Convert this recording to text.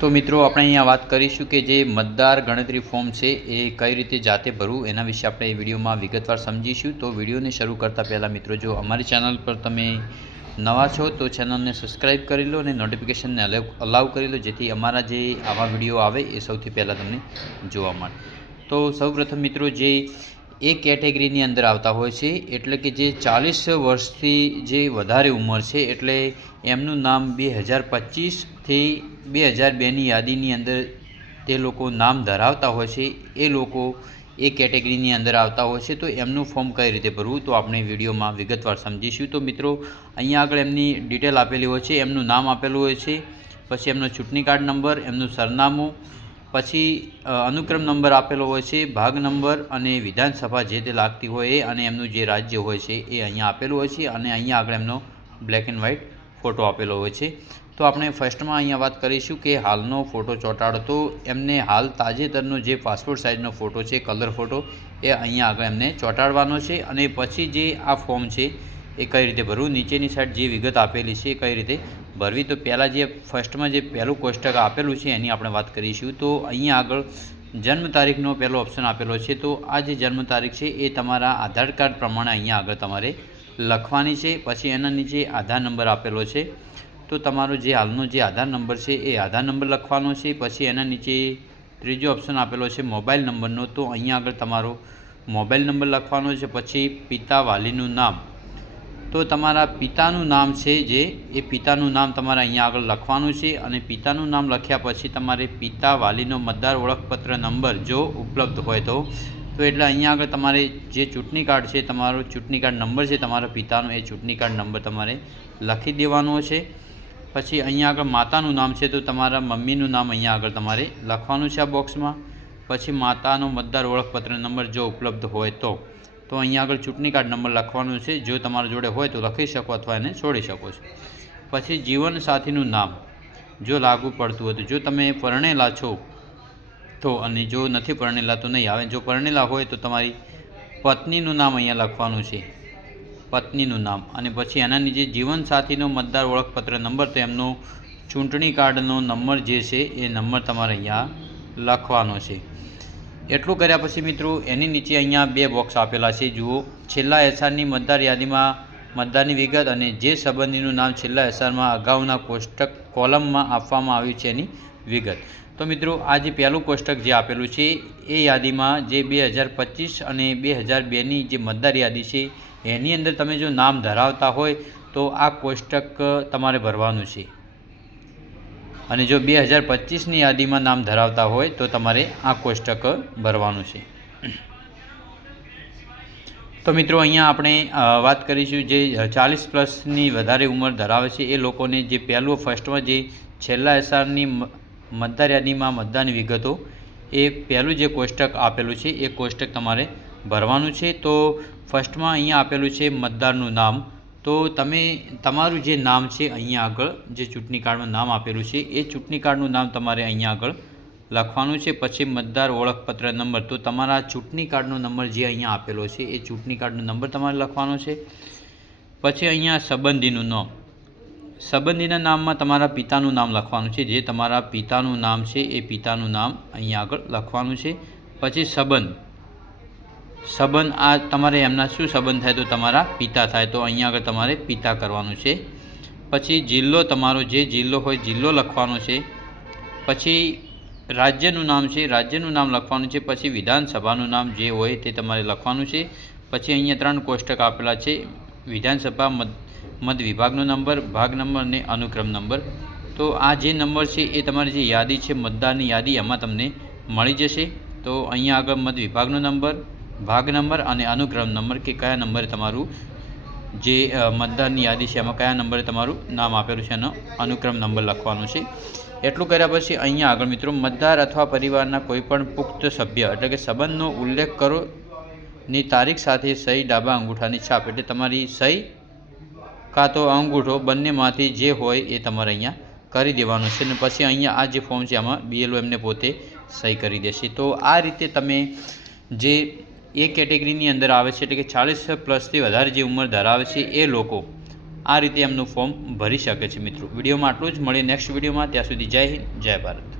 તો મિત્રો, આપણે અહીંયા વાત કરીશું કે જે મતદાર ગણતરી ફોર્મ છે એ કઈ રીતે જાતે ભરવું, એના વિશે આપણે એ વિડીયોમાં વિગતવાર સમજીશું. તો વિડીયોને શરૂ કરતાં પહેલાં મિત્રો, જો અમારી ચેનલ પર તમે નવા છો, તો ચેનલને સબસ્ક્રાઈબ કરી લો અને નોટિફિકેશનને અલાઉ કરી લો, જેથી અમારા જે આવા વીડિયો આવે એ સૌથી પહેલાં તમને જોવા મળે. તો સૌપ્રથમ મિત્રો, જે એ કેટેગરીની અંદર આવતા હોય છે, એટલે કે જે ચાલીસ વર્ષથી જે વધારે ઉંમર છે, એટલે એમનું નામ બે હજાર પચીસથી બે હજાર બેની યાદીની અંદર તે લોકો નામ ધરાવતા હોય છે, એ લોકો એ કેટેગરીની અંદર આવતા હોય છે, તો એમનું ફોર્મ કઈ રીતે ભરવું, તો આપણે વિડીયોમાં વિગતવાર સમજીશું. તો મિત્રો, અહીંયા આગળ એમની ડિટેલ આપેલી હોય છે, એમનું નામ આપેલું હોય છે, પછી એમનો ચૂંટણી કાર્ડ નંબર, એમનું સરનામું પછી અનુક્રમ નંબર આપેલો હોય છે, ભાગ નંબર અને વિધાનસભા જે તે લાગતી હોય એ અને એમનું જે રાજ્ય હોય છે એ અહીંયા આપેલું હોય છે અને અહીંયા આગળ એમનો બ્લેક એન્ડ વ્હાઇટ ફોટો આપેલો હોય છે. તો આપણે ફર્સ્ટમાં અહીંયા વાત કરીશું કે હાલનો ફોટો ચોંટાડો તો એમને હાલ તાજેતરનો જે પાસપોર્ટ સાઇઝનો ફોટો છે કલર ફોટો એ અહીંયા આગળ એમને ચોંટાડવાનો છે અને પછી જે આ ફોર્મ છે એ કઈ રીતે ભરવું, નીચેની સાઈડ જે વિગત આપેલી છે એ કઈ રીતે ભરવી, તો પહેલાં જે ફર્સ્ટમાં જે પહેલું કોષ્ટક આપેલું છે એની આપણે વાત કરીશું. તો અહીંયા આગળ જન્મ તારીખનો પહેલો ઓપ્શન આપેલો છે. તો આ જે જન્મ તારીખ છે એ તમારા આધાર કાર્ડ પ્રમાણે અહીંયા આગળ તમારે લખવાની છે. પછી એના નીચે આધાર નંબર આપેલો છે. તો તમારો જે હાલનો જે આધાર નંબર છે એ આધાર નંબર લખવાનો છે. પછી એના નીચે ત્રીજો ઓપ્શન આપેલો છે મોબાઈલ નંબરનો. તો અહીંયા આગળ તમારો મોબાઈલ નંબર લખવાનો છે. પછી પિતા વાલીનું નામ. તો તમારા પિતાનું નામ છે જે, એ પિતાનું નામ તમારે અહીંયા આગળ લખવાનું છે અને પિતાનું નામ લખ્યા પછી તમારે પિતા વાલીનો મતદાર ઓળખપત્ર નંબર જો ઉપલબ્ધ હોય તો. તો એટલે અહીંયા આગળ તમારે જે ચૂંટણી કાર્ડ છે, તમારો ચૂંટણી કાર્ડ નંબર છે, તમારા પિતાનો એ ચૂંટણી કાર્ડ નંબર તમારે લખી દેવાનો છે. પછી અહીંયા આગળ માતાનું નામ છે તો તમારા મમ્મીનું નામ અહીંયા આગળ તમારે લખવાનું છે આ બોક્સમાં. પછી માતાનો મતદાર ઓળખપત્ર નંબર જો ઉપલબ્ધ હોય તો. તો અહીંયા આગળ ચૂંટણી કાર્ડ નંબર લખવાનો છે. જો તમારા જોડે હોય તો લખી શકો અથવા એને છોડી શકો છો. પછી જીવનસાથીનું નામ. જો લાગુ પડતું હોય તો જો તમે પરણેલા છો તો અને જો નથી પરણેલા તો નહીં આવે. જો પરણેલા હોય તો તમારી પત્નીનું નામ અહીંયા લખવાનું છે. પત્નીનું નામ. અને પછી એના નીચે જીવનસાથીનો મતદાર ઓળખપત્ર નંબર તો એમનો ચૂંટણી કાર્ડનો નંબર જે છે એ નંબર તમારે અહીંયા લખવાનો છે. એટલું કર્યા પછી મિત્રો, એની નીચે અહીંયા બે બોક્સ આપેલા છે. જુઓ, છેલ્લા એસઆરની મતદાર યાદીમાં મતદારની વિગત અને જે સંબંધીનું નામ છેલ્લા એસઆરમાં અગાઉના કોષ્ટક કોલમમાં આપવામાં આવ્યું છે એની વિગત. તો મિત્રો, આ જે પહેલું કોષ્ટક જે આપેલું છે, એ યાદીમાં જે બે હજાર પચીસ અને બે હજાર બેની જે મતદાર યાદી છે, એની અંદર તમે જો નામ ધરાવતા હોય, તો આ કોષ્ટક તમારે ભરવાનું છે. અને જો બે હજાર પચીસની યાદીમાં નામ ધરાવતા હોય તો તમારે આ કોષ્ટક ભરવાનું છે. તો મિત્રો, અહીંયા આપણે વાત કરીશું જે ચાલીસ પ્લસની વધારે ઉંમર ધરાવે છે એ લોકોને જે પહેલું, ફર્સ્ટમાં જે છેલ્લા એસઆરની મતદાર યાદીમાં મતદાન વિગતો, એ પહેલું જે કોષ્ટક આપેલું છે એ કોષ્ટક તમારે ભરવાનું છે. તો ફર્સ્ટમાં અહીંયા આપેલું છે મતદારનું નામ તો તમે, તમારું જે નામ છે અહીંયા આગળ, જે ચૂંટણી કાર્ડમાં નામ આપેલું છે, એ ચૂંટણી કાર્ડનું નામ તમારે અહીંયા આગળ લખવાનું છે. પછી મતદાર ઓળખપત્ર નંબર, તો તમારા ચૂંટણી કાર્ડનો નંબર જે અહીંયા આપેલો છે, એ ચૂંટણી કાર્ડનો નંબર તમારે લખવાનો છે. પછી અહીંયા સંબંધીનું નામ. સંબંધીના નામમાં તમારા પિતાનું નામ લખવાનું છે. જે તમારા પિતાનું નામ છે, એ પિતાનું નામ અહીંયા આગળ લખવાનું છે. પછી સંબંધ. સંબંધ, આ તમારે એમના શું સંબંધ થાય તો તમારા પિતા થાય. તો અહીંયા આગળ તમારે પિતા કરવાનું છે. પછી જિલ્લો તમારો જે જિલ્લો હોય જિલ્લો લખવાનો છે. પછી રાજ્યનું નામ છે, રાજ્યનું નામ લખવાનું છે. પછી વિધાનસભાનું નામ જે હોય તે તમારે લખવાનું છે. પછી અહીંયા ત્રણ કોષ્ટક આપેલા છે. વિધાનસભા, મત મત વિભાગનો નંબર, ભાગ નંબર અને અનુક્રમ નંબર. તો આ જે નંબર છે એ તમારી જે યાદી છે, મતદારની યાદી એમાં તમને મળી જશે. તો અહીંયા આગળ મત વિભાગનો નંબર ભાગ નંબર અને અનુક્રમ નંબર કે કયા નંબરે તમારું જે મતદારની યાદી છે, એમાં કયા નંબરે તમારું નામ આપેલું છે એનો અનુક્રમ નંબર લખવાનો છે. એટલું કર્યા પછી અહીંયા આગળ મિત્રો મતદાર અથવા પરિવારના કોઈપણ પુખ્ત સભ્ય એટલે કે સંબંધનો ઉલ્લેખ કરો. ની તારીખ સાથે સહી ડાબા અંગૂઠાની છાપ એટલે તમારી સહી કાં તો અંગૂઠો બંનેમાંથી જે હોય એ તમારે અહીંયા કરી દેવાનું છે અને પછી અહીંયા આ જે ફોર્મ છે આમાં બીએલઓ એમને પોતે સહી કરી દેશે. તો આ રીતે તમે જે એ કેટેગરીની અંદર આવે છે એટલે કે ચાલીસ પ્લસથી વધારે જે ઉંમર ધરાવે છે એ લોકો આ રીતે એમનું ફોર્મ ભરી શકે છે મિત્રો. વિડીયોમાં આટલું જ. મળીએ નેક્સ્ટ વિડીયોમાં. ત્યાં સુધી જય હિન્દ, જય ભારત.